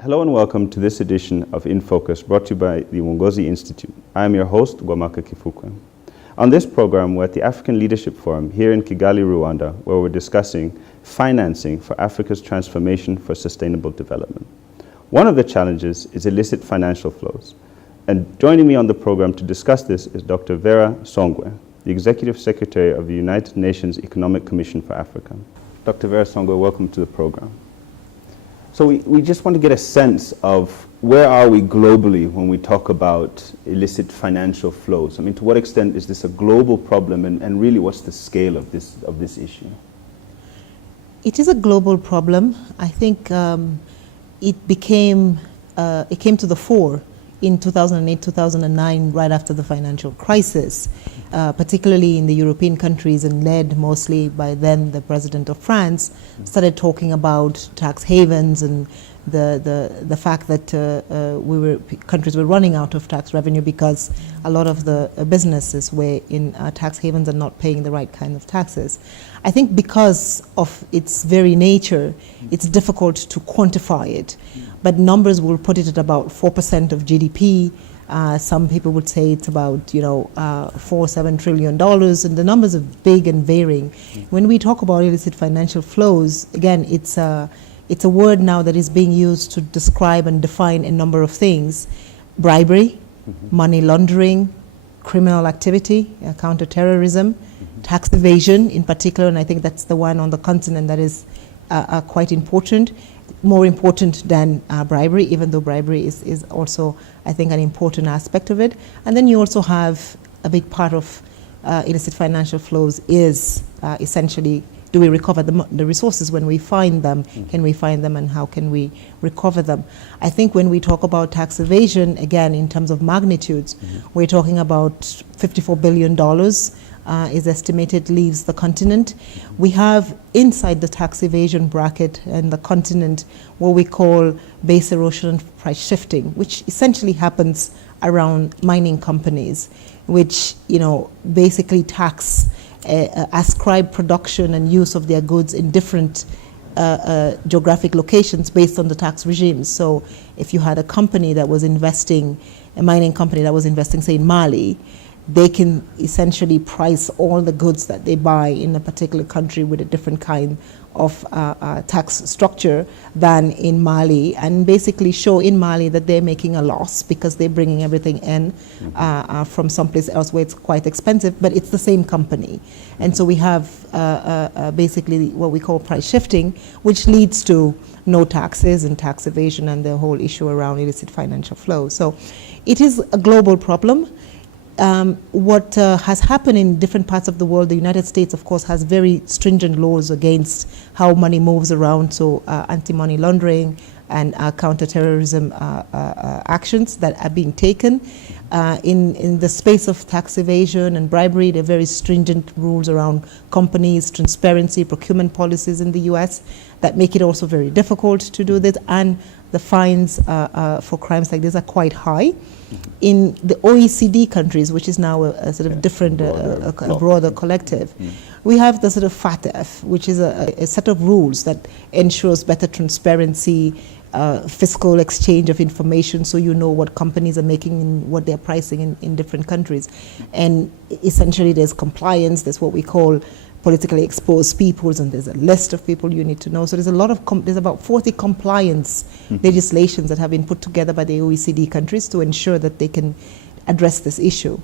Hello and welcome to this edition of In Focus, brought to you by the Uongozi Institute. I am your host, Gwamaka Kifukwe. On this program, we're at the African Leadership Forum here in Kigali, Rwanda, where we're discussing financing for Africa's transformation for sustainable development. One of the challenges is illicit financial flows. And joining me on the program to discuss this is Dr. Vera Songwe, the Executive Secretary of the United Nations Economic Commission for Africa. Dr. Vera Songwe, welcome to the program. So we just want to get a sense of where are we globally when we talk about illicit financial flows. I mean, to what extent is this a global problem, and really what's the scale of this issue? It is a global problem. I think it came to the fore in 2008, 2009, right after the financial crisis, particularly in the European countries, and led mostly by then the president of France, started talking about tax havens and the fact that countries were running out of tax revenue because a lot of the businesses were in tax havens and not paying the right kind of taxes. I think because of its very nature, it's difficult to quantify it. But numbers will put it at about 4% of GDP. Some people would say it's about, $4-7 trillion, and the numbers are big and varying. When we talk about illicit financial flows, again, it's a word now that is being used to describe and define a number of things: bribery, money laundering, criminal activity, counterterrorism, tax evasion in particular, and I think that's the one on the continent that is quite important. More important than bribery, even though bribery is also, I think, an important aspect of it. And then you also have a big part of illicit financial flows is essentially, do we recover the resources when we find them? Can we find them, and how can we recover them? I think when we talk about tax evasion, again, in terms of magnitudes, we're talking about $54 billion is estimated leaves the continent. We have inside the tax evasion bracket and the continent what we call base erosion and price shifting, which essentially happens around mining companies, which basically tax ascribe production and use of their goods in different geographic locations based on the tax regimes. So if you had a company that was investing, a mining company that was investing, say, in Mali, they can essentially price all the goods that they buy in a particular country with a different kind of tax structure than in Mali, and basically show in Mali that they're making a loss because they're bringing everything in from someplace else where it's quite expensive, but it's the same company. And so we have basically what we call price shifting, which leads to no taxes and tax evasion and the whole issue around illicit financial flow. So it is a global problem. What has happened in different parts of the world, the United States, of course, has very stringent laws against how money moves around, so anti-money laundering and counterterrorism actions that are being taken. In the space of tax evasion and bribery, there are very stringent rules around companies, transparency, procurement policies in the US that make it also very difficult to do this, and the fines for crimes like this are quite high. In the OECD countries, which is now a sort of different, a broader collective, we have the sort of FATF, which is a set of rules that ensures better transparency, fiscal exchange of information, so you know what companies are making and what they're pricing in different countries. And essentially there's compliance, there's what we call politically exposed peoples, and there's a list of people you need to know. So there's a lot of, there's about 40 compliance legislations that have been put together by the OECD countries to ensure that they can address this issue.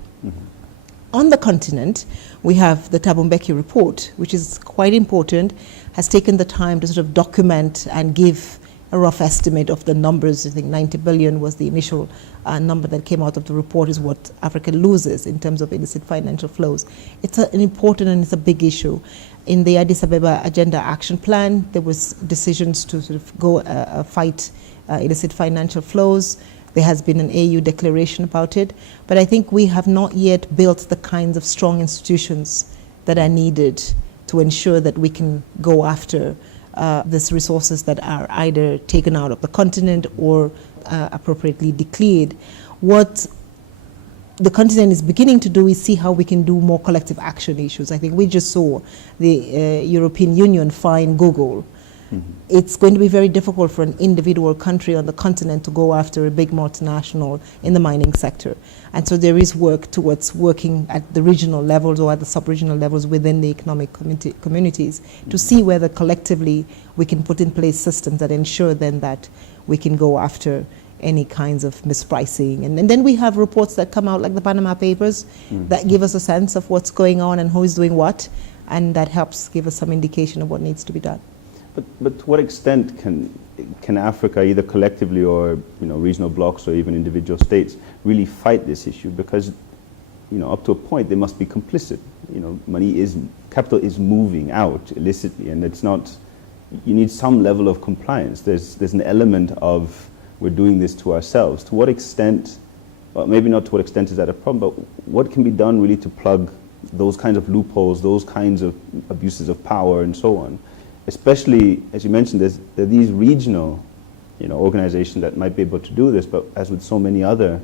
On the continent, we have the Thabo Mbeki report, which is quite important, has taken the time to sort of document and give a rough estimate of the numbers. I think 90 billion was the initial number that came out of the report, is what Africa loses in terms of illicit financial flows. It's an important and it's a big issue. In the Addis Ababa Agenda Action Plan, there was decisions to sort of go fight illicit financial flows. There has been an AU declaration about it, but I think we have not yet built the kinds of strong institutions that are needed to ensure that we can go after these resources that are either taken out of the continent or appropriately declared. What the continent is beginning to do is see how we can do more collective action issues. I think we just saw the European Union fine Google it's going to be very difficult for an individual country on the continent to go after a big multinational in the mining sector. And so there is work towards working at the regional levels or at the sub-regional levels within the economic communities to see whether collectively we can put in place systems that ensure then that we can go after any kinds of mispricing. And then we have reports that come out like the Panama Papers that give us a sense of what's going on and who is doing what, and that helps give us some indication of what needs to be done. But to what extent can Africa, either collectively or regional blocks or even individual states, really fight this issue? Because up to a point they must be complicit. Capital is moving out illicitly, and it's not. You need some level of compliance. There's an element of we're doing this to ourselves. To what extent? Well, maybe not to what extent is that a problem, but what can be done really to plug those kinds of loopholes, those kinds of abuses of power, and so on? Especially, as you mentioned, there are these regional organizations that might be able to do this, but as with so many other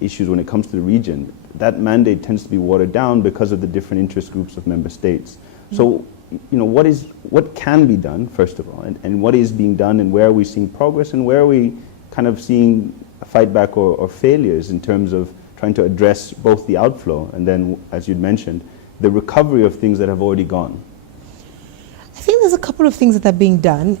issues when it comes to the region, that mandate tends to be watered down because of the different interest groups of member states. So, what can be done, first of all, and what is being done, and where are we seeing progress, and where are we kind of seeing a fight back or failures in terms of trying to address both the outflow and then, as you'd mentioned, the recovery of things that have already gone? I think there's a couple of things that are being done.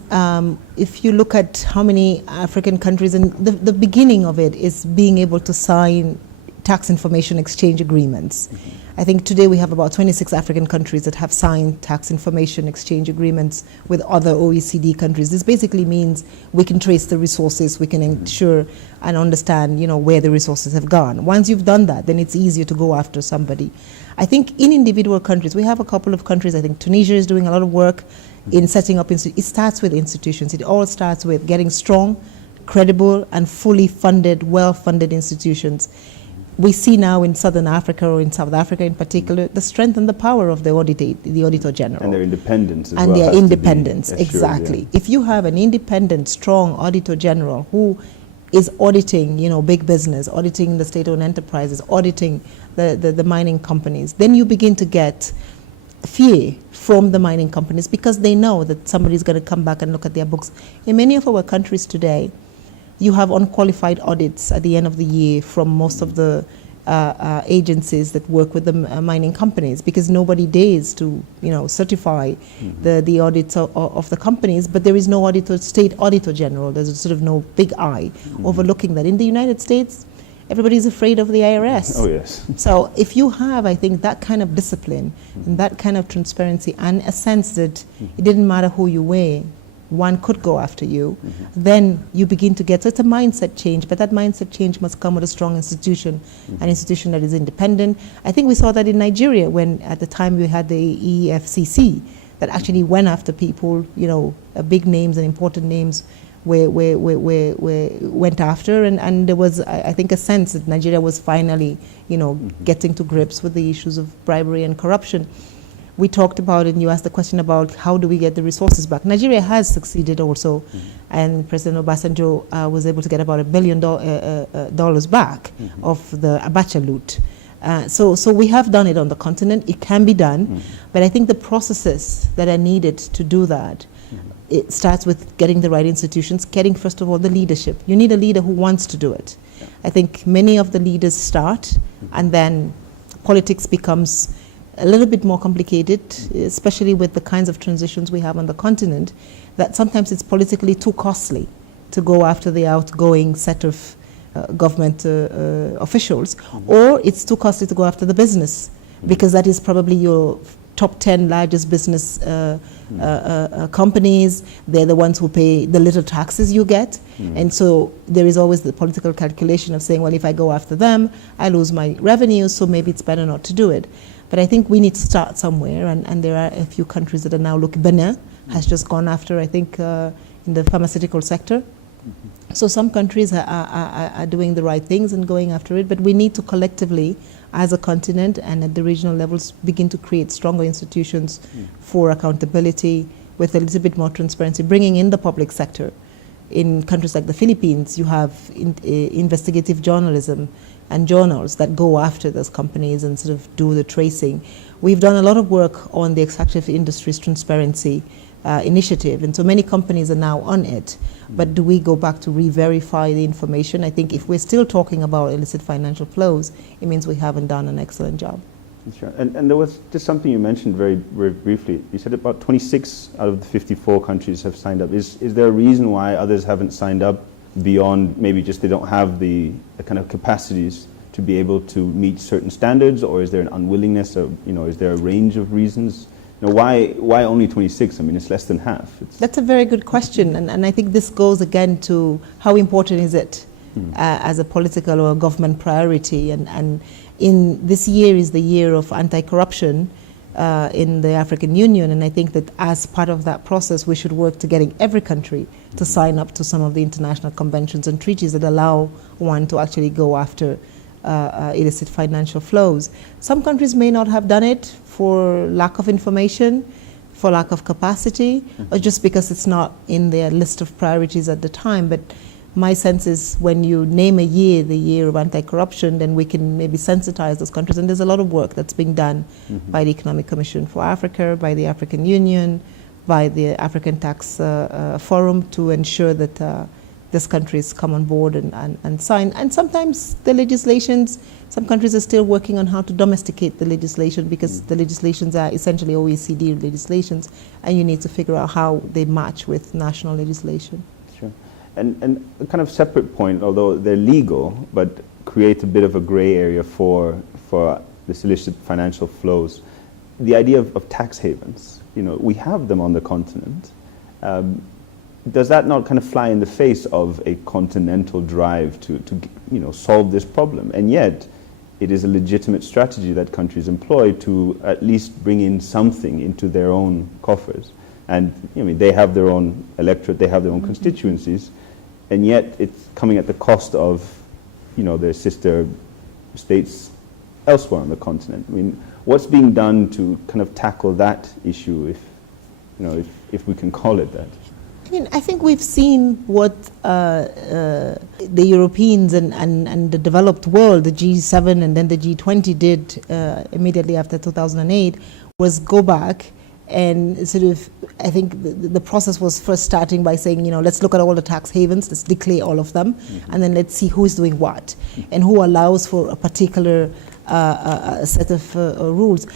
If you look at how many African countries, and the beginning of it is being able to sign tax information exchange agreements. I think today we have about 26 African countries that have signed tax information exchange agreements with other OECD countries. This basically means we can trace the resources, we can ensure and understand, where the resources have gone. Once you've done that, then it's easier to go after somebody. I think in individual countries, we have a couple of countries. I think Tunisia is doing a lot of work in setting up, it starts with institutions. It all starts with getting strong, credible, and fully funded, well-funded institutions. We see now in Southern Africa, or in South Africa in particular, the strength and the power of the Auditor General. And their independence as well. And their independence, exactly. If you have an independent, strong Auditor General who is auditing, big business, auditing the state-owned enterprises, auditing the mining companies, then you begin to get fear from the mining companies because they know that somebody's going to come back and look at their books. In many of our countries today, you have unqualified audits at the end of the year from most of the agencies that work with the mining companies because nobody dares to, certify the audits of the companies, but there is no state auditor general. There's sort of no big eye overlooking that. In the United States, everybody's afraid of the IRS. Oh, yes. So if you have, I think, that kind of discipline and that kind of transparency and a sense that it didn't matter who you were, one could go after you, then you begin to get, so it's a mindset change, but that mindset change must come with a strong institution, an institution that is independent. I think we saw that in Nigeria when at the time we had the EFCC that actually went after people, big names and important names went after, and there was, I think, a sense that Nigeria was finally, getting to grips with the issues of bribery and corruption. We talked about it, and you asked the question about how do we get the resources back. Nigeria has succeeded also, and President Obasanjo was able to get about $1 billion back of the Abacha loot. So we have done it on the continent. It can be done, but I think the processes that are needed to do that, it starts with getting the right institutions, getting, first of all, the leadership. You need a leader who wants to do it. I think many of the leaders start, and then politics becomes a little bit more complicated, especially with the kinds of transitions we have on the continent, that sometimes it's politically too costly to go after the outgoing set of government officials, or it's too costly to go after the business, because that is probably your top 10 largest business companies. They're the ones who pay the little taxes you get. And so there is always the political calculation of saying, well, if I go after them, I lose my revenue, so maybe it's better not to do it. But I think we need to start somewhere, and there are a few countries that are now looking. Benin has just gone after, I think, in the pharmaceutical sector. So some countries are doing the right things and going after it, but we need to collectively, as a continent and at the regional levels, begin to create stronger institutions for accountability with a little bit more transparency, bringing in the public sector. In countries like the Philippines, you have investigative journalism and journals that go after those companies and sort of do the tracing. We've done a lot of work on the extractive industries transparency initiative, and so many companies are now on it. But do we go back to re-verify the information? I think if we're still talking about illicit financial flows, it means we haven't done an excellent job. Sure. And there was just something you mentioned very, very briefly. You said about 26 out of the 54 countries have signed up. Is there a reason why others haven't signed up beyond maybe just they don't have the kind of capacities to be able to meet certain standards, or is there an unwillingness, or is there a range of reasons? Why only 26? I mean, it's less than half. That's a very good question, and I think this goes again to how important is it as a political or a government priority, and in this year is the year of anti-corruption in the African Union, and I think that as part of that process we should work to getting every country to sign up to some of the international conventions and treaties that allow one to actually go after illicit financial flows. Some countries may not have done it for lack of information, for lack of capacity, or just because it's not in their list of priorities at the time. But my sense is when you name a year, the year of anti-corruption, then we can maybe sensitize those countries. And there's a lot of work that's being done by the Economic Commission for Africa, by the African Union, by the African Tax Forum to ensure that these countries come on board and sign. And sometimes the legislations, some countries are still working on how to domesticate the legislation, because the legislations are essentially OECD legislations, and you need to figure out how they match with national legislation. Sure. And a kind of separate point, although they're legal, but create a bit of a gray area for this illicit financial flows, the idea of tax havens. We have them on the continent. Does that not kind of fly in the face of a continental drive to solve this problem? And yet, it is a legitimate strategy that countries employ to at least bring in something into their own coffers. And they have their own electorate, they have their own constituencies, and yet it's coming at the cost of their sister states elsewhere on the continent. I mean, what's being done to kind of tackle that issue, if we can call it that? I think we've seen what the Europeans and the developed world, the G7 and then the G20 did immediately after 2008, was go back and sort of, I think the process was first starting by saying, let's look at all the tax havens, let's declare all of them, and then let's see who is doing what and who allows for a particular set of rules.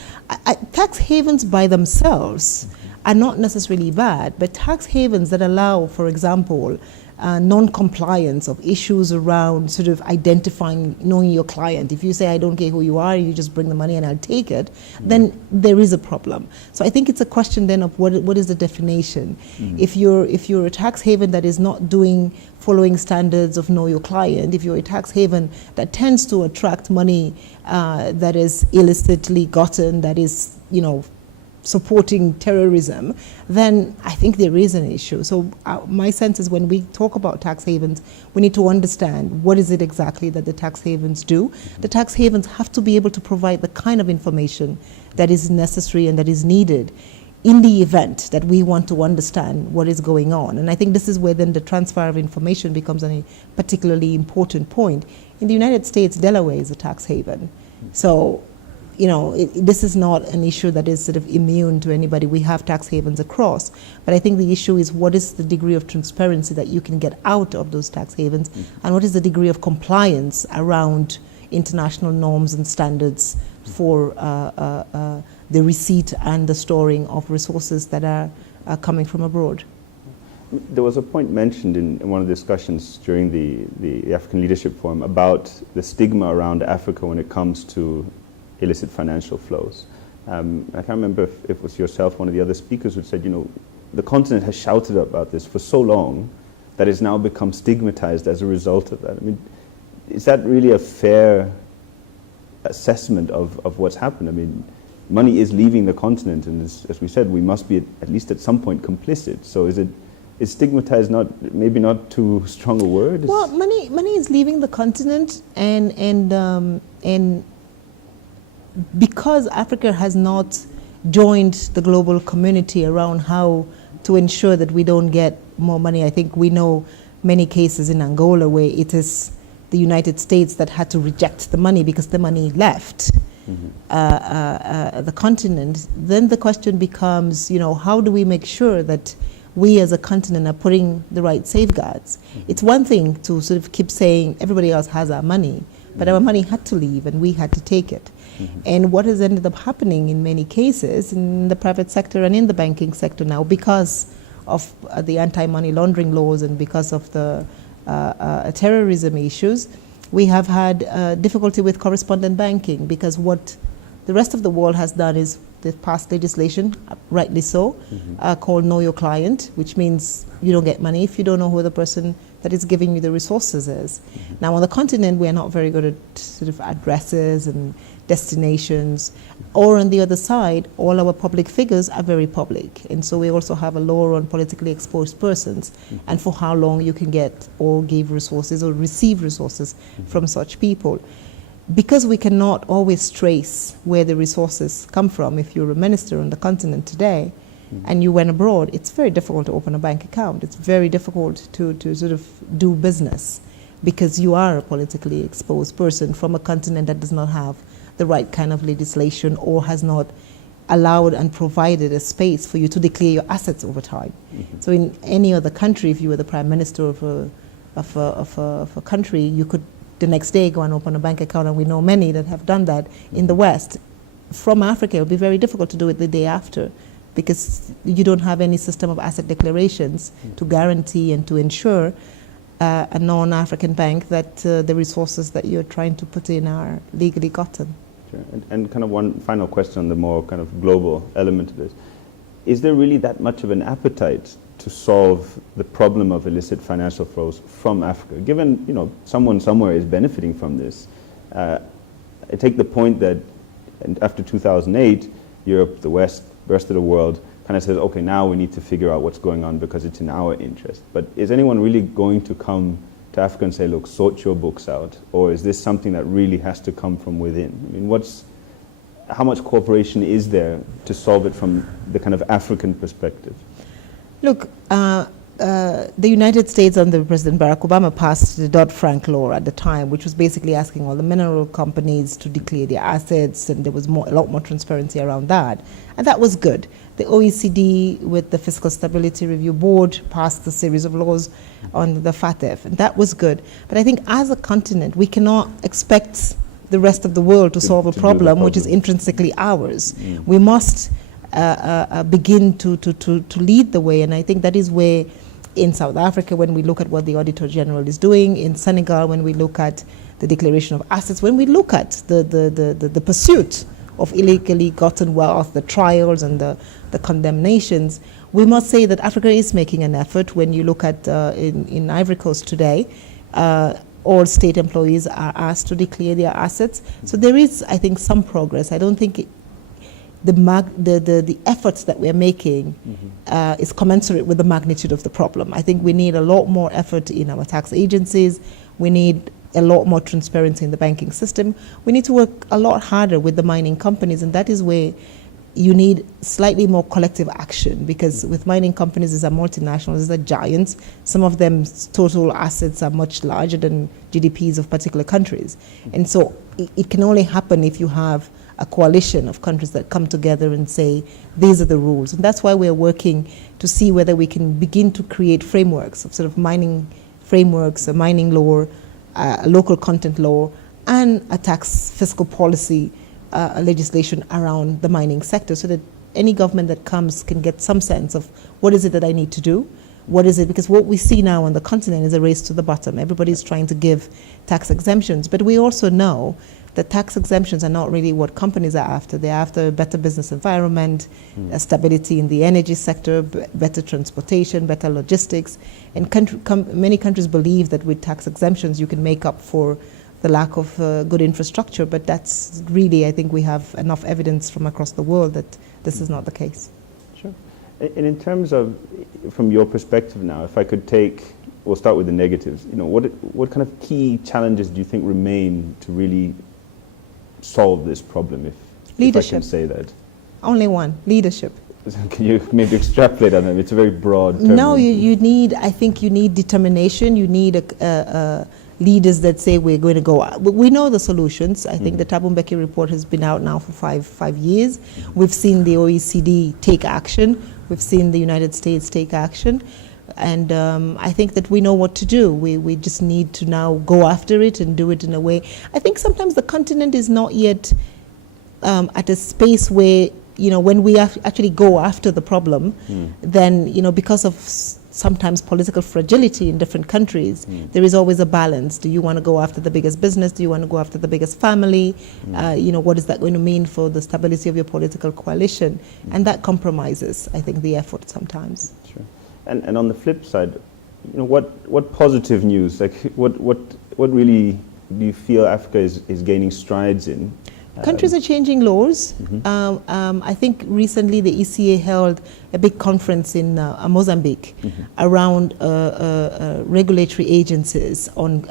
Tax havens by themselves are not necessarily bad, but tax havens that allow, for example, non-compliance of issues around sort of identifying, knowing your client. If you say, I don't care who you are, you just bring the money and I'll take it, then there is a problem. So I think it's a question then of what is the definition. If you're a tax haven that is not following standards of know your client, if you're a tax haven that tends to attract money that is illicitly gotten, that is, supporting terrorism, then I think there is an issue. So my sense is when we talk about tax havens, we need to understand what is it exactly that the tax havens do. The tax havens have to be able to provide the kind of information that is necessary and that is needed in the event that we want to understand what is going on. And I think this is where then the transfer of information becomes a particularly important point. In the United States, Delaware is a tax haven. So this is not an issue that is sort of immune to anybody. We have tax havens across. But I think the issue is what is the degree of transparency that you can get out of those tax havens, and what is the degree of compliance around international norms and standards for the receipt and the storing of resources that are coming from abroad. There was a point mentioned in one of the discussions during the African Leadership Forum about the stigma around Africa when it comes to illicit financial flows. I can't remember if it was yourself, one of the other speakers, who said, the continent has shouted about this for so long that it's now become stigmatized as a result of that. I mean, is that really a fair assessment of what's happened? I mean, money is leaving the continent, and as we said, we must be at least at some point complicit. So is stigmatized maybe not too strong a word? Well, money is leaving the continent, and because Africa has not joined the global community around how to ensure that we don't get more money. I think we know many cases in Angola where it is the United States that had to reject the money because the money left. the continent, then the question becomes, how do we make sure that we as a continent are putting the right safeguards? It's one thing to sort of keep saying everybody else has our money, but our money had to leave and we had to take it. And what has ended up happening in many cases in the private sector and in the banking sector now, because of the anti-money laundering laws and because of the terrorism issues, we have had difficulty with correspondent banking, because what the rest of the world has done is they've passed legislation, rightly so, called Know Your Client, which means you don't get money if you don't know who the person that is giving you the resources is. Now on the continent, we are not very good at sort of addresses and destinations, or on the other side, all our public figures are very public. And so we also have a law on politically exposed persons and for how long you can get or give resources or receive resources from such people. Because we cannot always trace where the resources come from, if you're a minister on the continent today and you went abroad, it's very difficult to open a bank account. It's very difficult to sort of do business, because you are a politically exposed person from a continent that does not have the right kind of legislation or has not allowed and provided a space for you to declare your assets over time. So in any other country, if you were the prime minister of a country, you could the next day go and open a bank account, and we know many that have done that in the West. From Africa, it would be very difficult to do it the day after, because you don't have any system of asset declarations to guarantee and to ensure a non-African bank that the resources that you're trying to put in are legally gotten. Sure. And kind of one final question on the more kind of global element of this. Is there really that much of an appetite to solve the problem of illicit financial flows from Africa? Given, someone somewhere is benefiting from this. I take the point that after 2008, Europe, the West, rest of the world kind of says, okay, now we need to figure out what's going on because it's in our interest. But is anyone really going to come to Africa and say, look, sort your books out? Or is this something that really has to come from within? I mean, how much cooperation is there to solve it from the kind of African perspective? Look, the United States under President Barack Obama passed the Dodd-Frank law at the time, which was basically asking all the mineral companies to declare their assets, and there was a lot more transparency around that. And that was good. The OECD, with the Fiscal Stability Review Board, passed a series of laws on the FATF, and that was good. But I think as a continent, we cannot expect the rest of the world to solve a problem which is intrinsically ours. We must begin to lead the way, and I think that is where in South Africa, when we look at what the Auditor General is doing, in Senegal, when we look at the declaration of assets, when we look at the pursuit of illegally gotten wealth, the trials and the condemnations, we must say that Africa is making an effort. When you look at in Ivory Coast today, all state employees are asked to declare their assets. So there is, I think, some progress. I don't think the efforts that we're making is commensurate with the magnitude of the problem. I think we need a lot more effort in our tax agencies. We need a lot more transparency in the banking system. We need to work a lot harder with the mining companies, and that is where you need slightly more collective action, because with mining companies, these are multinationals, these are giants. Some of them total assets are much larger than GDPs of particular countries. And so it can only happen if you have a coalition of countries that come together and say, these are the rules. And that's why we're working to see whether we can begin to create frameworks of sort of mining frameworks, a mining law, a local content law, and a tax fiscal policy legislation around the mining sector, so that any government that comes can get some sense of what is it that I need to do, what is it, because what we see now on the continent is a race to the bottom. Everybody's trying to give tax exemptions, but we also know that tax exemptions are not really what companies are after. They're after a better business environment, stability in the energy sector, better transportation, better logistics. And many countries believe that with tax exemptions you can make up for the lack of good infrastructure, but that's really, I think we have enough evidence from across the world that this is not the case. Sure. And in terms of, from your perspective now, if I could we'll start with the negatives. What kind of key challenges do you think remain to really solve this problem, if I can say that? Only one, leadership. Can you maybe extrapolate on it? It's a very broad term. No, I think you need determination, you need a leaders that say we're going to go out. We know the solutions. I think the Thabo Mbeki report has been out now for five years. We've seen the OECD take action. We've seen the United States take action. And I think that we know what to do. We just need to now go after it and do it in a way. I think sometimes the continent is not yet at a space where, when we actually go after the problem, then, because of sometimes political fragility in different countries, there is always a balance. Do you want to go after the biggest business? Do you want to go after the biggest family? What is that going to mean for the stability of your political coalition? And that compromises, I think, the effort sometimes. Sure. And on the flip side, what positive news, like what really do you feel Africa is gaining strides in? Countries are changing laws. I think recently the ECA held a big conference in Mozambique around regulatory agencies on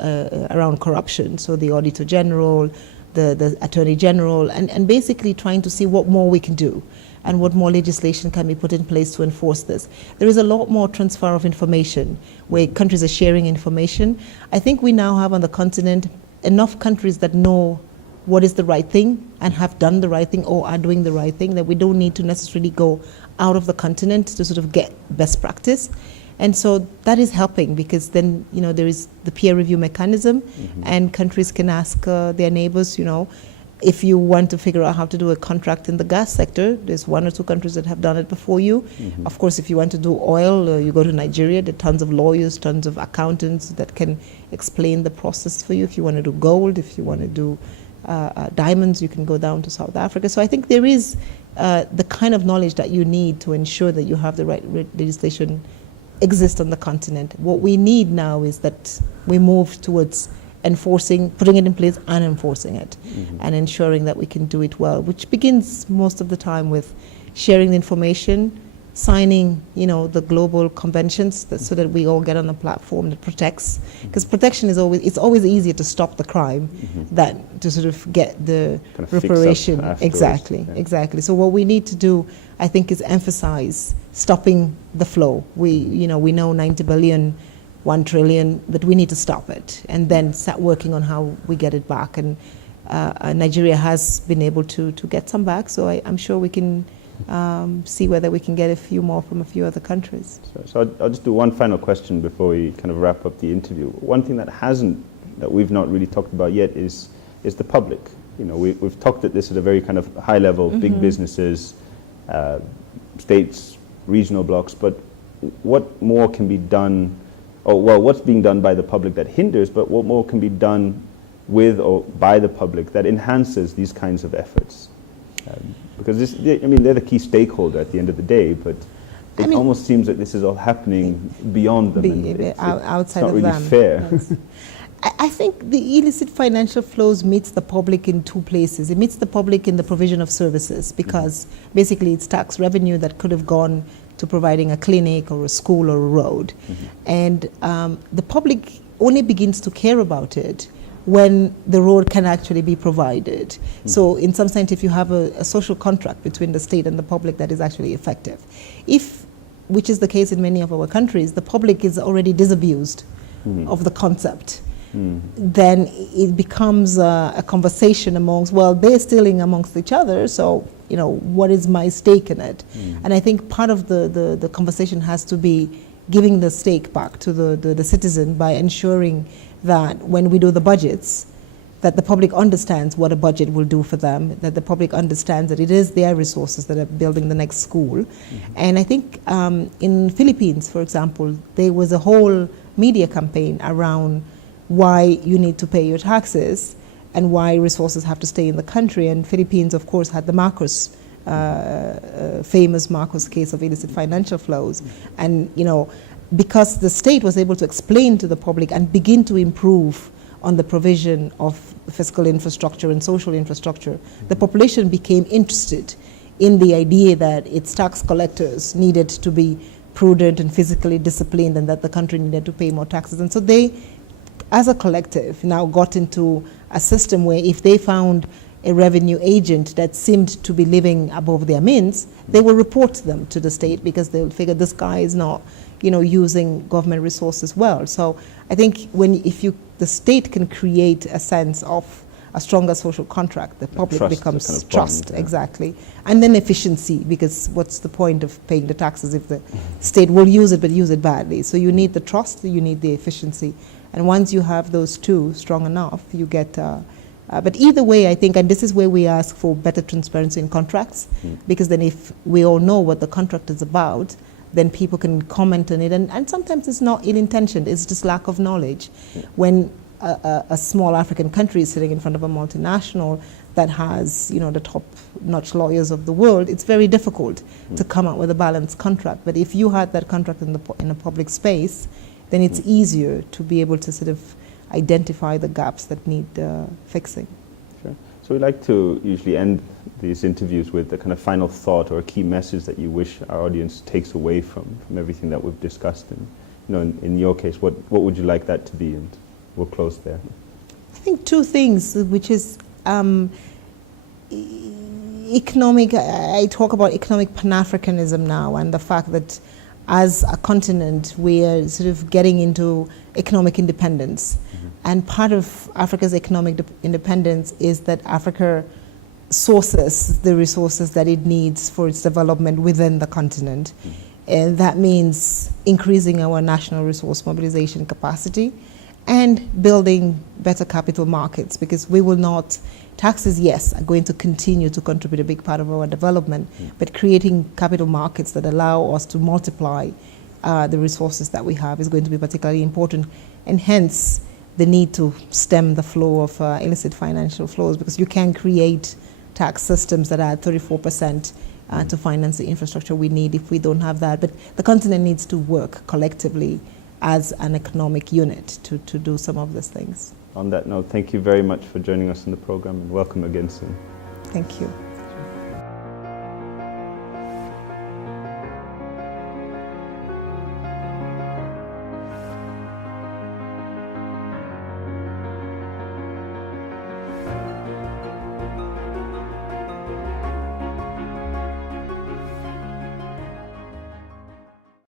around corruption. So the Auditor General, the Attorney General, and basically trying to see what more we can do and what more legislation can be put in place to enforce this. There is a lot more transfer of information where countries are sharing information. I think we now have on the continent enough countries that know what is the right thing and have done the right thing or are doing the right thing, that we don't need to necessarily go out of the continent to sort of get best practice. And so that is helping, because then, there is the peer review mechanism, and countries can ask their neighbors, if you want to figure out how to do a contract in the gas sector, there's 1 or 2 countries that have done it before you. Of course, if you want to do oil, you go to Nigeria. There are tons of lawyers, tons of accountants that can explain the process for you. If you want to do gold, if you want to do diamonds, you can go down to South Africa. So I think there is the kind of knowledge that you need to ensure that you have the right legislation exist on the continent. What we need now is that we move towards enforcing, putting it in place and enforcing it, and ensuring that we can do it well, which begins most of the time with sharing the information, signing, the global conventions so that we all get on a platform that protects, because protection is always easier to stop the crime than to sort of get the kind of reparation. Exactly. So what we need to do, I think, is emphasize stopping the flow. We know 90 billion, 1 trillion, but we need to stop it and then start working on how we get it back. And Nigeria has been able to get some back, so I'm sure we can see whether we can get a few more from a few other countries. So I'll just do one final question before we kind of wrap up the interview. One thing that we've not really talked about yet is the public. We've talked at this at a very kind of high level, big businesses, states, regional blocks, but what more can be done, what's being done by the public that hinders, but what more can be done with or by the public that enhances these kinds of efforts? Because they're the key stakeholder at the end of the day, but it almost seems that this is all happening beyond them. Outside of them. It's not really fair. Yes. I think the illicit financial flows meets the public in 2 places. It meets the public in the provision of services, because basically it's tax revenue that could have gone to providing a clinic or a school or a road. And the public only begins to care about it when the road can actually be provided. So in some sense, if you have a social contract between the state and the public that is actually effective. Which is the case in many of our countries, the public is already disabused of the concept. Then it becomes a conversation amongst, they're stealing amongst each other, so what is my stake in it? And I think part of the conversation has to be giving the stake back to the citizen by ensuring that when we do the budgets, that the public understands what a budget will do for them, that the public understands that it is their resources that are building the next school. And I think in Philippines, for example, there was a whole media campaign around why you need to pay your taxes and why resources have to stay in the country. And Philippines, of course, had the Marcos, famous Marcos case of illicit financial flows. And, because the state was able to explain to the public and begin to improve on the provision of fiscal infrastructure and social infrastructure, the population became interested in the idea that its tax collectors needed to be prudent and physically disciplined, and that the country needed to pay more taxes. And so they, as a collective, now got into a system where if they found a revenue agent that seemed to be living above their means, they will report them to the state, because they'll figure this guy is not using government resources well. So I think the the state can create a sense of a stronger social contract. The public trust, becomes kind of trust, bond, yeah. exactly. And then efficiency, because what's the point of paying the taxes if the state will use it but use it badly? So you need the trust, you need the efficiency. And once you have those two strong enough, you get, but either way, I think, and this is where we ask for better transparency in contracts, because then if we all know what the contract is about, then people can comment on it. And sometimes it's not ill-intentioned, it's just lack of knowledge. When a small African country is sitting in front of a multinational that has, you know, the top-notch lawyers of the world, it's very difficult to come up with a balanced contract. But if you had that contract in a public space, then it's easier to be able to sort of identify the gaps that need fixing. Sure. So we like to usually end these interviews with a kind of final thought or a key message that you wish our audience takes away from everything that we've discussed. And, you know, in your case, what would you like that to be? And we'll close there. I think two things, which is economic. I talk about economic Pan-Africanism now, and the fact that as a continent we are sort of getting into economic independence. And part of Africa's economic independence is that Africa sources the resources that it needs for its development within the continent. And that means increasing our national resource mobilization capacity and building better capital markets, because we will not, taxes, yes, are going to continue to contribute a big part of our development, but creating capital markets that allow us to multiply the resources that we have is going to be particularly important, and hence the need to stem the flow of illicit financial flows, because you can create tax systems that add 34% to finance the infrastructure we need if we don't have that. But the continent needs to work collectively as an economic unit to do some of these things. On that note, thank you very much for joining us in the program, and welcome again soon. Thank you.